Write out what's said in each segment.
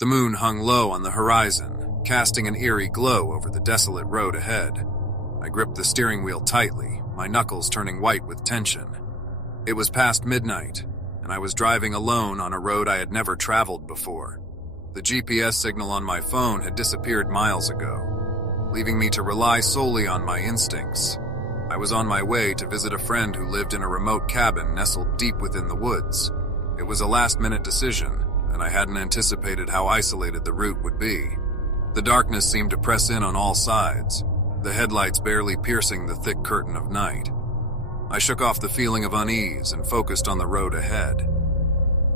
The moon hung low on the horizon, casting an eerie glow over the desolate road ahead. I gripped the steering wheel tightly, my knuckles turning white with tension. It was past midnight, and I was driving alone on a road I had never traveled before. The GPS signal on my phone had disappeared miles ago, leaving me to rely solely on my instincts. I was on my way to visit a friend who lived in a remote cabin nestled deep within the woods. It was a last-minute decision, and I hadn't anticipated how isolated the route would be. The darkness seemed to press in on all sides, the headlights barely piercing the thick curtain of night. I shook off the feeling of unease and focused on the road ahead.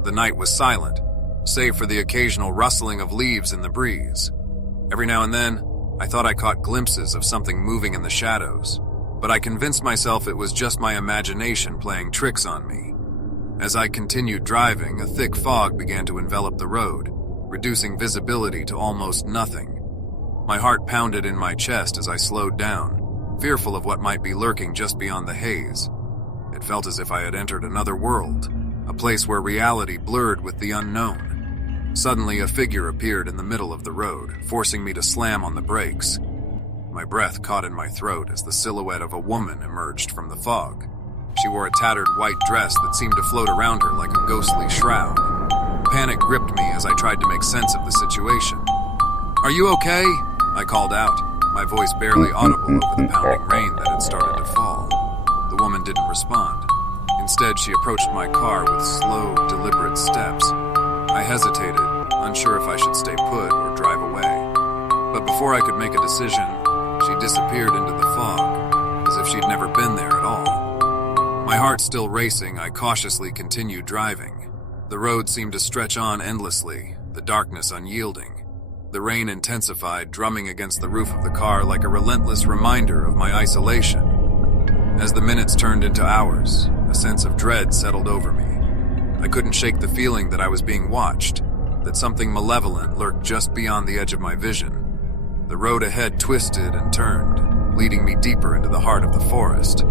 The night was silent, save for the occasional rustling of leaves in the breeze. Every now and then, I thought I caught glimpses of something moving in the shadows, but I convinced myself it was just my imagination playing tricks on me. As I continued driving, a thick fog began to envelop the road, reducing visibility to almost nothing. My heart pounded in my chest as I slowed down, fearful of what might be lurking just beyond the haze. It felt as if I had entered another world, a place where reality blurred with the unknown. Suddenly, a figure appeared in the middle of the road, forcing me to slam on the brakes. My breath caught in my throat as the silhouette of a woman emerged from the fog. She wore a tattered white dress that seemed to float around her like a ghostly shroud. Panic gripped me as I tried to make sense of the situation. "Are you okay?" I called out, my voice barely audible over the pounding rain that had started to fall. The woman didn't respond. Instead, she approached my car with slow, deliberate steps. I hesitated, unsure if I should stay put or drive away. But before I could make a decision, she disappeared into the fog, as if she'd never been there at all. My heart still racing, I cautiously continued driving. The road seemed to stretch on endlessly, the darkness unyielding. The rain intensified, drumming against the roof of the car like a relentless reminder of my isolation. As the minutes turned into hours, a sense of dread settled over me. I couldn't shake the feeling that I was being watched, that something malevolent lurked just beyond the edge of my vision. The road ahead twisted and turned, leading me deeper into the heart of the forest.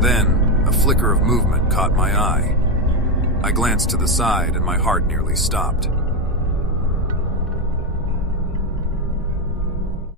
Then, a flicker of movement caught my eye. I glanced to the side and my heart nearly stopped.